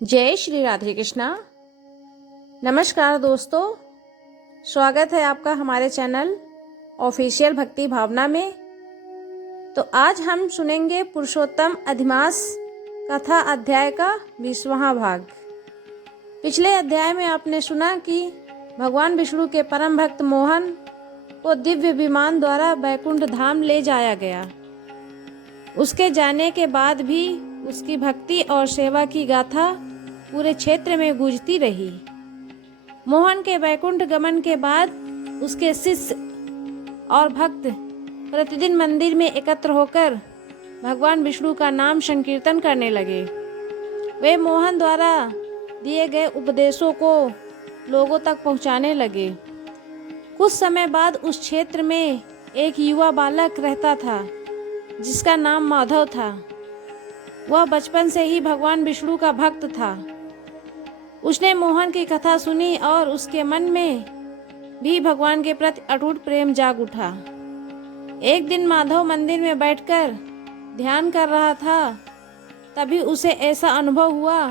जय श्री राधे कृष्णा। नमस्कार दोस्तों, स्वागत है आपका हमारे चैनल ऑफिशियल भक्ति भावना में। तो आज हम सुनेंगे पुरुषोत्तम अधिमास कथा अध्याय का 20वां भाग। पिछले अध्याय में आपने सुना कि भगवान विष्णु के परम भक्त मोहन को दिव्य विमान द्वारा बैकुंठ धाम ले जाया गया। उसके जाने के बाद भी उसकी भक्ति और सेवा की गाथा पूरे क्षेत्र में गूंजती रही। मोहन के बैकुंठ गमन के बाद उसके शिष्य और भक्त प्रतिदिन मंदिर में एकत्र होकर भगवान विष्णु का नाम संकीर्तन करने लगे। वे मोहन द्वारा दिए गए उपदेशों को लोगों तक पहुंचाने लगे। कुछ समय बाद उस क्षेत्र में एक युवा बालक रहता था जिसका नाम माधव था। वह बचपन से ही भगवान विष्णु का भक्त था। उसने मोहन की कथा सुनी और उसके मन में भी भगवान के प्रति अटूट प्रेम जाग उठा। एक दिन माधव मंदिर में बैठकर ध्यान कर रहा था। तभी उसे ऐसा अनुभव हुआ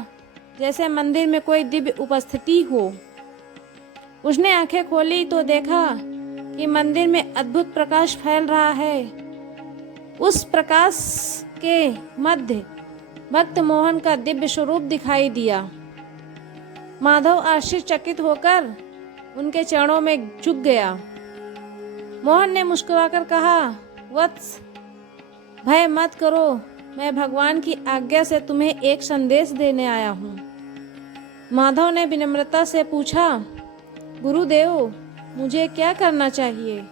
जैसे मंदिर में कोई दिव्य उपस्थिति हो। उसने आंखें खोली तो देखा कि मंदिर में अद्भुत प्रकाश फैल रहा है। उस प्रकाश के मध्य भक्त मोहन का दिव्य स्वरूप दिखाई दिया। माधव आश्चर्यचकित होकर उनके चरणों में झुक गया। मोहन ने मुस्कुराकर कहा, वत्स, भय मत करो, मैं भगवान की आज्ञा से तुम्हें एक संदेश देने आया हूँ। माधव ने विनम्रता से पूछा, गुरुदेव, मुझे क्या करना चाहिए?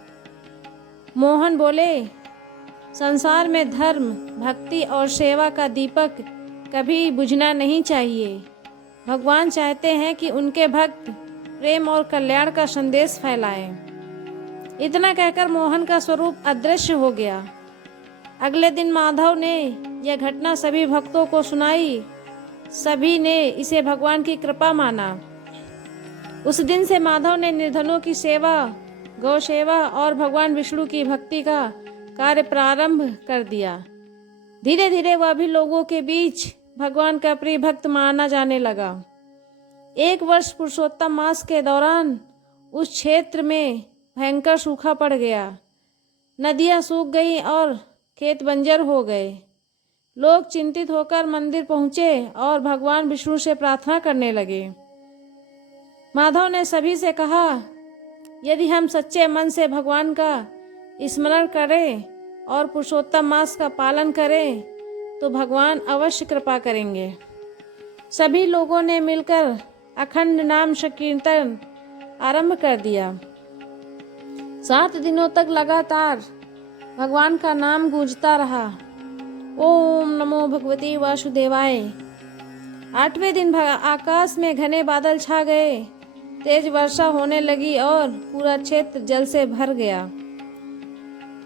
मोहन बोले, संसार में धर्म, भक्ति और सेवा का दीपक कभी बुझना नहीं चाहिए। भगवान चाहते हैं कि उनके भक्त प्रेम और कल्याण का संदेश फैलाएं। इतना कहकर मोहन का स्वरूप अदृश्य हो गया। अगले दिन माधव ने यह घटना सभी भक्तों को सुनाई। सभी ने इसे भगवान की कृपा माना। उस दिन से माधव ने निर्धनों की सेवा, गौ सेवा और भगवान विष्णु की भक्ति का कार्य प्रारंभ कर दिया। धीरे धीरे वह भी लोगों के बीच भगवान का प्रिय भक्त माना जाने लगा। एक वर्ष पुरुषोत्तम मास के दौरान उस क्षेत्र में भयंकर सूखा पड़ गया। नदियां सूख गईं और खेत बंजर हो गए। लोग चिंतित होकर मंदिर पहुंचे और भगवान विष्णु से प्रार्थना करने लगे। माधव ने सभी से कहा, यदि हम सच्चे मन से भगवान का स्मरण करें और पुरुषोत्तम मास का पालन करें तो भगवान अवश्य कृपा करेंगे। सभी लोगों ने मिलकर अखंड नाम संकीर्तन आरंभ कर दिया। 7 दिनों तक लगातार भगवान का नाम गूंजता रहा। ओम नमो भगवते वासुदेवाय। 8वें दिन आकाश में घने बादल छा गए। तेज वर्षा होने लगी और पूरा क्षेत्र जल से भर गया।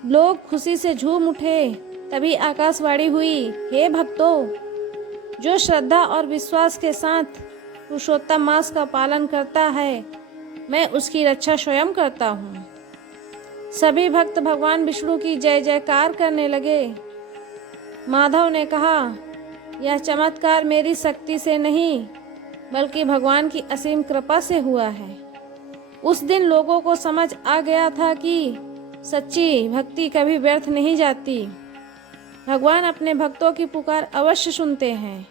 लोग खुशी से झूम उठे। तभी आकाशवाणी हुई, हे भक्तों, जो श्रद्धा और विश्वास के साथ पुरुषोत्तम मास का पालन करता है, मैं उसकी रक्षा स्वयं करता हूँ। सभी भक्त भगवान विष्णु की जय जयकार करने लगे। माधव ने कहा, यह चमत्कार मेरी शक्ति से नहीं बल्कि भगवान की असीम कृपा से हुआ है। उस दिन लोगों को समझ आ गया था कि सच्ची भक्ति कभी व्यर्थ नहीं जाती। भगवान अपने भक्तों की पुकार अवश्य सुनते हैं।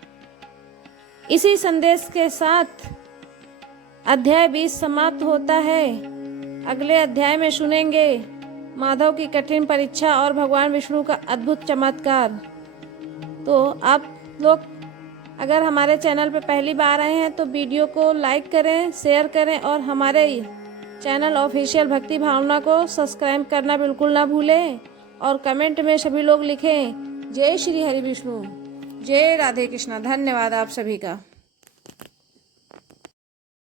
इसी संदेश के साथ अध्याय 20 समाप्त होता है। अगले अध्याय में सुनेंगे माधव की कठिन परीक्षा और भगवान विष्णु का अद्भुत चमत्कार। तो आप लोग अगर हमारे चैनल पर पहली बार आए हैं तो वीडियो को लाइक करें, शेयर करें और हमारे चैनल ऑफिशियल भक्ति भावना को सब्सक्राइब करना बिल्कुल ना भूलें। और कमेंट में सभी लोग लिखें, जय श्री हरि विष्णु, जय राधे कृष्णा। धन्यवाद आप सभी का।